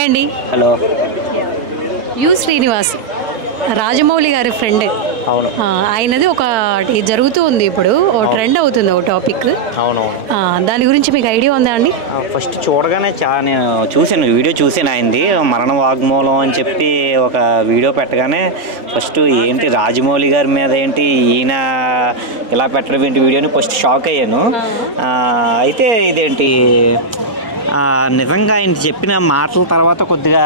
Hi అండి. Hello. You Srinivas Rajamouli గారి friend. అవును. ఆయనది ఒకటి జరుగుతూ ఉంది, ఇప్పుడు ఓ ట్రెండ్ అవుతుంది ఒక టాపిక్. అవునవును. దాని గురించి మీకు ఐడియా ఉందా అండి? ఫస్ట్ చూడగానే నేను చూశాను, వీడియో చూసాను ఆయనది, మరణ వాగ్మూలం అని చెప్పి ఒక వీడియో పెట్టగానే ఫస్ట్ ఏంటి రాజమౌళి గారి మీద ఏంటి ఈయన ఇలా పెట్టడం ఏంటి వీడియోని ఫస్ట్ షాక్ అయ్యాను. అయితే ఇదేంటి నిజంగా ఆయన చెప్పిన మాటల తర్వాత కొద్దిగా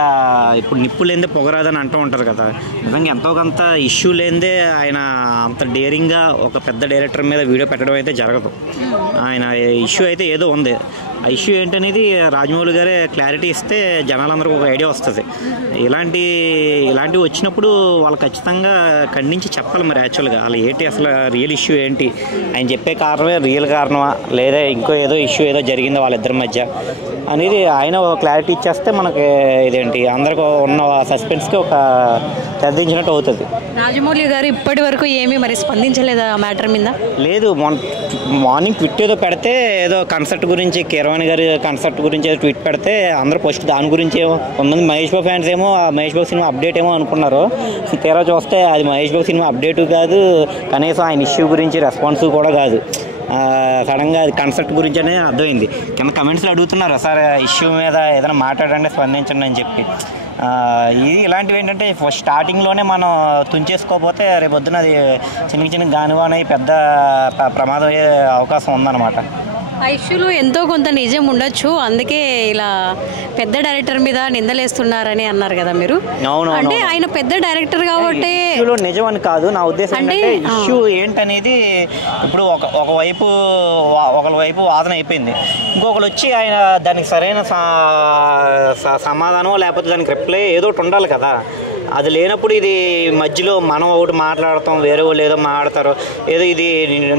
ఇప్పుడు నిప్పు లేదే పొగరాదని అంటూ ఉంటారు కదా, నిజంగా ఎంతో కొంత ఇష్యూ లేదే ఆయన అంత డేరింగ్గా ఒక పెద్ద డైరెక్టర్ మీద వీడియో పెట్టడం అయితే జరగదు. ఆయన ఇష్యూ అయితే ఏదో ఉంది, ఆ ఇష్యూ ఏంటనేది రాజమౌళి గారే క్లారిటీ ఇస్తే జనాలందరికీ ఒక ఐడియా వస్తుంది. ఇలాంటివి వచ్చినప్పుడు వాళ్ళు ఖచ్చితంగా ఖండించి చెప్పాలి. మరి యాక్చువల్గా వాళ్ళు ఏంటి అసలు రియల్ ఇష్యూ ఏంటి, ఆయన చెప్పే కారణమే రియల్ కారణమా లేదా ఇంకో ఏదో ఇష్యూ ఏదో జరిగిందో వాళ్ళిద్దరి మధ్య అనేది ఆయన ఒక క్లారిటీ ఇచ్చేస్తే మనకి ఇదేంటి అందరికి ఉన్న సస్పెన్స్కి ఒక తెరదించినట్టు అవుతుంది. రాజమౌళి గారు ఇప్పటి వరకు ఏమీ మరి స్పందించలేదు ఆ మ్యాటర్ మీద. లేదు, మార్నింగ్ ట్విట్ ఏదో పెడితే ఏదో కన్సర్ట్ గురించి కీరవాణి గారి కన్సర్ట్ గురించి ఏదో ట్వీట్ పెడితే అందరూ ఫస్ట్ దాని గురించి ఏమో కొంతమంది మహేష్ బాబు ఫ్యాన్స్ ఏమో మహేష్ బాబు సినిమా అప్డేట్ ఏమో అనుకున్నారు. తీరా చూస్తే అది మహేష్ బాబు సినిమా అప్డేటు కాదు, కనీసం ఆయన ఇష్యూ గురించి రెస్పాన్స్ కూడా కాదు. సడన్గా అది కన్సర్ట్ గురించి అనేది అర్థమైంది. కింద కమెంట్స్లో అడుగుతున్నారు, సార్ ఇష్యూ మీద ఏదైనా మాట్లాడండి స్పందించండి అని చెప్పి. ఇలాంటివి ఏంటంటే ఫస్ట్ స్టార్టింగ్లోనే మనం తుంచేసుకోకపోతే రేపొద్దున అది చిన్న గానివానై పెద్ద ప్రమాదం అయ్యే అవకాశం ఉందన్నమాట. ఆ ఇష్యూలో ఎంతో కొంత నిజం ఉండొచ్చు, అందుకే ఇలా పెద్ద డైరెక్టర్ మీద నిందలేస్తున్నారని అన్నారు కదా మీరు. అంటే ఆయన పెద్ద డైరెక్టర్ కాబట్టి నిజం అని కాదు నా ఉద్దేశం. అంటే ఇష్యూ ఏంటనేది ఇప్పుడు ఒకరి వైపు వాదన అయిపోయింది, ఇంకొకరు వచ్చి ఆయన దానికి సరైన సమాధానం లేకపోతే దానికి రిప్లై ఏదో ఒకటి ఉండాలి కదా. అది లేనప్పుడు ఇది మధ్యలో మనం ఒకటి మాట్లాడతాం, వేరే వాళ్ళు ఏదో మాట్లాడతారు, ఏదో ఇది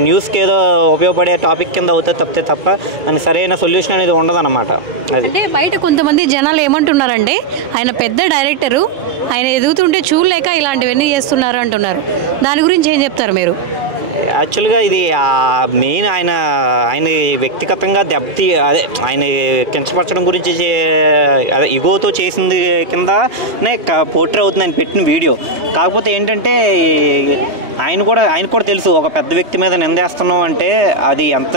న్యూస్కి ఏదో ఉపయోగపడే టాపిక్ కింద అవుతుంది తప్ప దానికి సరైన సొల్యూషన్ అనేది ఉండదన్నమాట. అంటే బయట కొంతమంది జనాలు ఏమంటున్నారంటే ఆయన పెద్ద డైరెక్టరు, ఆయన ఎదుగుతుంటే చూడలేక ఇలాంటివన్నీ చేస్తున్నారు అంటున్నారు. దాని గురించి ఏం చెప్తారు మీరు? యాక్చువల్గా ఇది మెయిన్ ఆయన వ్యక్తిగతంగా దెబ్బతి అదే ఆయన కించపరచడం గురించి అదే ఇగోతో చేసింది కిందనే పోర్ట్రే అవుతుంది ఆయన పెట్టిన వీడియో. కాకపోతే ఏంటంటే ఆయనకు కూడా తెలుసు ఒక పెద్ద వ్యక్తి మీద నిందేస్తున్నాం అంటే అది ఎంత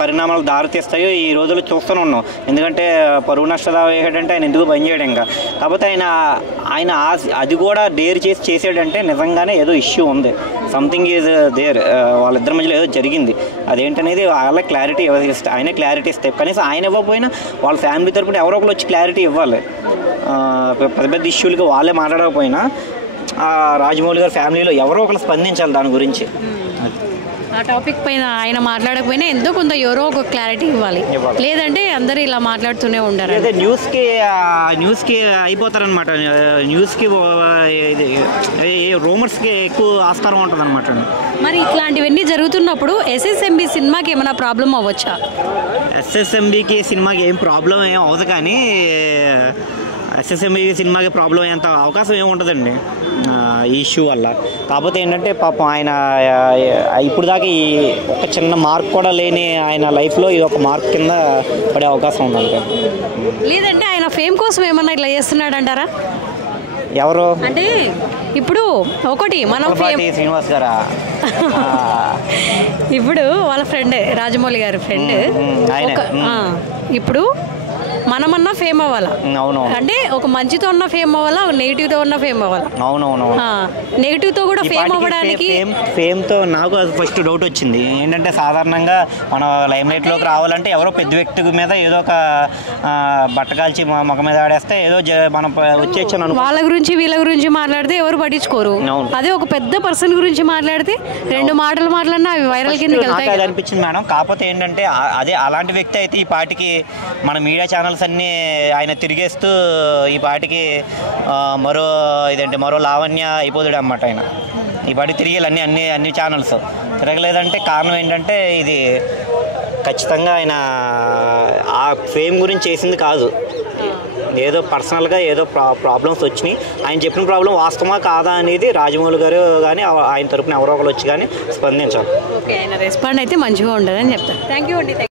పరిణామాలు దారితీస్తాయో ఈ రోజుల్లో చూస్తూనే ఉన్నాం. ఎందుకంటే పరువు నష్టదావా వేయడంటే ఆయన ఎందుకు పని చేయడం ఇంకా. కాకపోతే ఆయన అది కూడా డేర్ చేసాడంటే నిజంగానే ఏదో ఇష్యూ ఉంది, సంథింగ్ ఈజ్ దేర్, వాళ్ళిద్దరి మధ్యలో ఏదో జరిగింది. అదేంటనేది వాళ్ళ క్లారిటీ ఆయనే క్లారిటీ ఇస్తే, కనీసం ఆయన ఇవ్వకపోయినా వాళ్ళ ఫ్యామిలీ తరపున ఎవరో ఒకరు వచ్చి క్లారిటీ ఇవ్వాలి. పెద్ద ఇష్యూలుగా వాళ్ళే మాట్లాడకపోయినా రాజమౌళి గారి ఫ్యామిలీలో ఎవరో ఒకరు స్పందించాలి దాని గురించి. ఆ టాపిక్ పైన ఆయన మాట్లాడకపోయినా ఎంతో కొంత ఎవరో ఒక క్లారిటీ ఇవ్వాలి, లేదంటే అందరూ ఇలా మాట్లాడుతూనే ఉంటారు. అదే న్యూస్కి అయిపోతారనమాట. న్యూస్కి రూమర్స్కి ఎక్కువ ఆస్కారం ఉంటుంది అనమాట. మరి ఇట్లాంటివన్నీ జరుగుతున్నప్పుడు ఎస్ఎస్ఎంబి సినిమాకి ఏమైనా ప్రాబ్లం అవ్వచ్చా? ఎస్ఎస్ఎంబికి సినిమాకి ఏం ప్రాబ్లం ఏం అవ్వదు, కానీ ఎస్ఎస్ఎంబి సినిమాకి ప్రాబ్లం అయ్యేంత అవకాశం ఏముంటుందండి ఈ ఇష్యూ వల్ల. కాకపోతే ఏంటంటే పాపం ఆయన ఇప్పుడు దాకా ఒక చిన్న మార్క్ కూడా లేని ఆయన లైఫ్లో ఇది ఒక మార్క్ కింద పడే అవకాశం ఉందంటే. లేదంటే ఆయన ఫేమ్ కోసం ఏమన్నా ఇట్లా చేస్తున్నాడు అంటారా? ఎవరు అంటే ఇప్పుడు ఒకటి మనం శ్రీనివాస్ గారా ఇప్పుడు వాళ్ళ ఫ్రెండ్ రాజమౌళి గారి ఫ్రెండ్, ఇప్పుడు మనమన్నా ఫేమ్ అవ్వాలా. అవును. అంటే ఒక మంచితో ఉన్న ఫేమ్ అవ్వాలా, నెగిటివ్తో ఉన్న ఫేమ్ అవ్వాలా. అవునవును. నెగిటివ్తో కూడా ఫేమ్ అవ్వడానికి ఫేమ్తో నాకు ఫస్ట్ డౌట్ వచ్చింది ఏంటంటే, సాధారణంగా మనం లైమ్లైట్లోకి రావాలంటే ఎవరో పెద్ద వ్యక్తి మీద ఏదో ఒక బట్టకాల్చి మొఖ మీద ఆడేస్తే ఏదో మనం వచ్చేచ్చాను. వాళ్ళ గురించి వీళ్ళ గురించి మాట్లాడితే ఎవరు పట్టించుకోరు. అదే ఒక పెద్ద పర్సన్ గురించి మాట్లాడితే రెండు మాటలు మాట్లాడినా అవి వైరల్ కింద అది అనిపించింది మేడం. కాకపోతే ఏంటంటే అదే అలాంటి వ్యక్తి అయితే ఈ పాటికి మన మీడియా ఛానల్స్ అన్నీ ఆయన తిరిగేస్తూ ఈ పాటికి మరో లావణ్య అయిపోతాడు అన్నమాట. ఆయన ఈ పాటికి తిరిగేయాలి అన్ని ఛానల్స్ తిరగలేదంటే కారణం ఏంటంటే ఇది ఖచ్చితంగా ఆయన ఆ ఫేమ్ గురించి చేసింది కాదు, ఏదో పర్సనల్గా ఏదో ప్రాబ్లమ్స్ వచ్చినాయి. ఆయన చెప్పిన ప్రాబ్లం వాస్తవమా కాదా అనేది రాజమౌళి గారు కానీ ఆయన తరపున ఎవరో ఒకరు వచ్చి కానీ స్పందించాలి. ఆయన రెస్పాండ్ అయితే మంచిగా ఉండదని చెప్తారు. థ్యాంక్ యూ అండి.